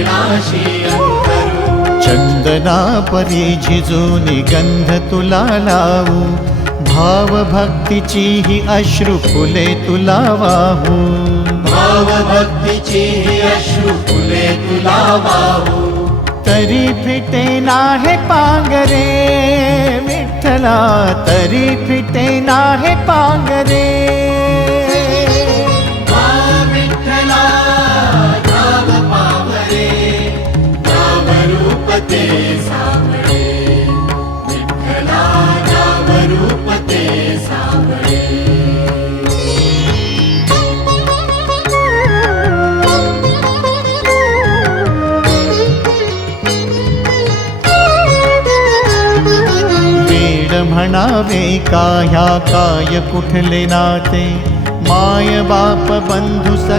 चरणाशी अंतरू। चंदना परी झिजूनी गंध तुला लावू, भाव भक्तीची ही अश्रु फुले तुला वाहू। भाव भक्तीची ही अश्रु फुले तुला वाहू। तरी फिटे नाहे पांगरे विठ्ठला, तरी फिटे नाहे पांगरे। विठ्ठला नाव पावरे, नाव रूप ते सावळे। विठ्ठला नाव रूप ते सावळे। म्हणावे का ह्या काय कुठले नाते, माय बाप बंधू सख